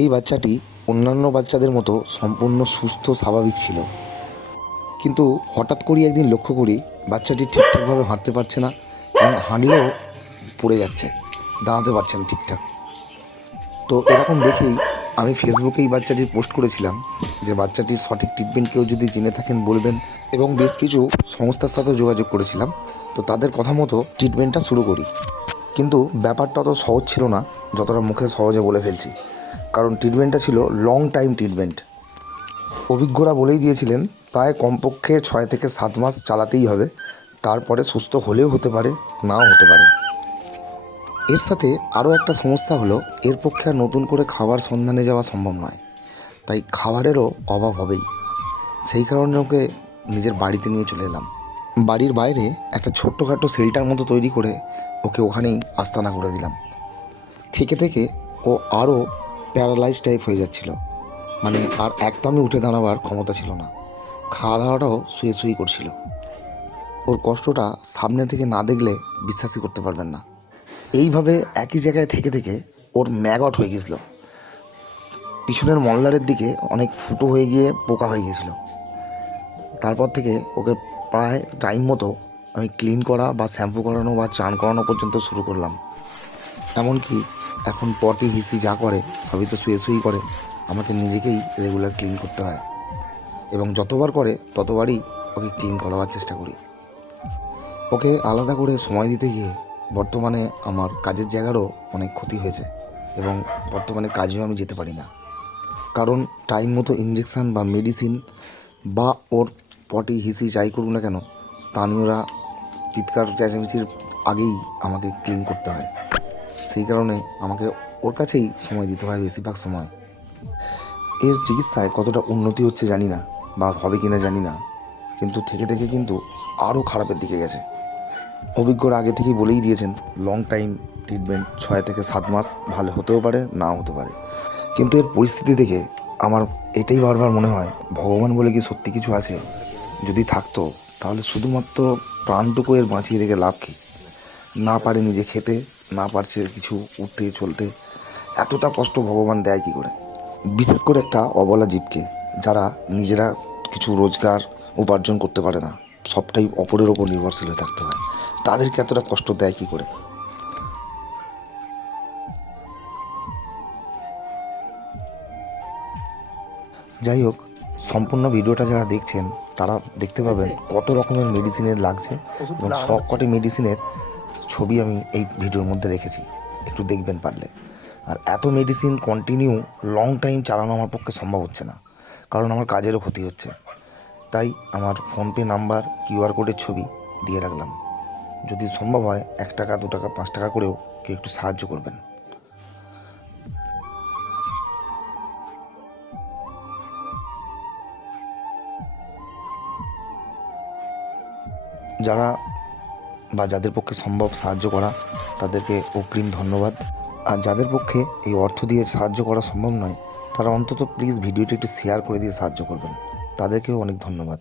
এই বাচ্চাটি অন্যান্য বাচ্চাদের মতো সম্পূর্ণ সুস্থ স্বাভাবিক ছিল, কিন্তু হঠাৎ করেই একদিন লক্ষ্য করি বাচ্চাটি ঠিকঠাকভাবে হাঁটতে পারছে না এবং হাঁটলেও পড়ে যাচ্ছে, দাঁড়াতে পারছে না ঠিকঠাক। তো এরকম দেখেই আমি ফেসবুকে এই বাচ্চাটির পোস্ট করেছিলাম যে বাচ্চাটির সঠিক ট্রিটমেন্ট কেউ যদি জেনে থাকেন বলবেন, এবং বেশ কিছু সংস্থার সাথেও যোগাযোগ করেছিলাম। তো তাদের কথা মতো ট্রিটমেন্টটা শুরু করি, কিন্তু ব্যাপারটা অত সহজ ছিল না যতটা মুখে সহজে বলে ফেলছি, কারণ ট্রিটমেন্টটা ছিল লং টাইম ট্রিটমেন্ট। অভিজ্ঞরা বলেই দিয়েছিলেন প্রায় কমপক্ষে 6 থেকে 7 মাস চালাতেই হবে, তারপরে সুস্থ হলেও হতে পারে, নাও হতে পারে। এর সাথে আরও একটা সমস্যা হলো, এর পক্ষে আর নতুন করে খাবার সন্ধানে যাওয়া সম্ভব নয়, তাই খাবারেরও অভাব হবেই। সেই কারণে ওকে নিজের বাড়িতে নিয়ে চলে এলাম। বাড়ির বাইরে একটা ছোট্টখাটো শেল্টার মতো তৈরি করে ওকে ওখানেই আস্তানা করে দিলাম। থেকে থেকে ও আরও প্যারালাইজ টাইপ হয়ে যাচ্ছিল, মানে আর একদমই উঠে দাঁড়াবার ক্ষমতা ছিল না। খাওয়া দাওয়াটাও শুয়ে শুয়েই করছিল। ওর কষ্টটা সামনে থেকে না দেখলে বিশ্বাসই করতে পারবেন না। এইভাবে একই জায়গায় থেকে থেকে ওর ম্যাগট হয়ে গেছিল, পিছনের মলদারের দিকে অনেক ফুটো হয়ে গিয়ে পোকা হয়ে গেছিলো। তারপর থেকে ওকে প্রায় টাইম মতো আমি ক্লিন করা বা শ্যাম্পু করানো বা চান করানো পর্যন্ত শুরু করলাম। এমনকি এখন পটি হিসি যা করে সবই তো শুয়ে শুয়েই করে, আমাকে নিজেকেই রেগুলার ক্লিন করতে হয়, এবং যতবার করে ততবারই ওকে ক্লিন করাবার চেষ্টা করি। ওকে আলাদা করে সময় দিতে গিয়ে বর্তমানে আমার কাজের জায়গারও অনেক ক্ষতি হয়েছে, এবং বর্তমানে কাজেও আমি যেতে পারি না, কারণ টাইম মতো ইঞ্জেকশান বা মেডিসিন বা ওর পটি হিসি যাই করুক না কেন, স্থানীয়রা চিৎকার চেঁচামেচির আগেই আমাকে ক্লিন করতে হয়। সেই কারণে আমাকে ওর কাছেই সময় দিতে হয় বেশিরভাগ সময়। এর চিকিৎসায় কতটা উন্নতি হচ্ছে জানি না, বা হবে কিনা জানি না, কিন্তু থেকে থেকে কিন্তু আরও খারাপের দিকে গেছে। অভিজ্ঞরা আগে থেকেই বলেই দিয়েছেন লং টাইম ট্রিটমেন্ট, 6 থেকে 7 মাস, ভালো হতেও পারে, নাও হতে পারে। কিন্তু এর পরিস্থিতি দেখে আমার এটাই বারবার মনে হয়, ভগবান বলে কি সত্যি কিছু আছে? যদি থাকতো তাহলে শুধুমাত্র প্রাণটুকু এর বাঁচিয়ে রেখে লাভ কী? না পারে নিজে খেতে, না পারছে কিছু উঠতে চলতে, এতটা কষ্ট ভগবান দেয় কী করে? বিশেষ করে একটা অবলা জীবকে, যারা নিজেরা কিছু রোজগার উপার্জন করতে পারে না, সবটাই অপরের ওপর নির্ভরশীল হয়ে থাকতে হয়, তাদেরকে এতটা কষ্ট দেয় কী করে? যাই হোক, সম্পূর্ণ ভিডিওটা যারা দেখছেন তারা দেখতে পাবেন কত রকমের মেডিসিনের লাগছে, এবং সব কটি মেডিসিনের ছবি আমি এই ভিডিওর মধ্যে রেখেছি, একটু দেখবেন পারলে। আর এত মেডিসিন কন্টিনিউ লং টাইম চালানো আমার পক্ষে সম্ভব হচ্ছে না, কারণ আমার কাজেরও ক্ষতি হচ্ছে। তাই আমার ফোনপে নাম্বার, কিউআর কোডের ছবি দিয়ে রাখলাম। যদি সম্ভব হয় 1 টাকা 2 টাকা 5 টাকা করেও কেউ একটু সাহায্য করবেন। যারা বা যাদের পক্ষে সম্ভব সাহায্য করা, তাদেরকে অগ্রিম ধন্যবাদ। আর যাদের পক্ষে এই অর্থ দিয়ে সাহায্য করা সম্ভব নয়, তারা অন্তত প্লিজ ভিডিওটি একটু শেয়ার করে দিয়ে সাহায্য করবেন, তাদেরকেও অনেক ধন্যবাদ।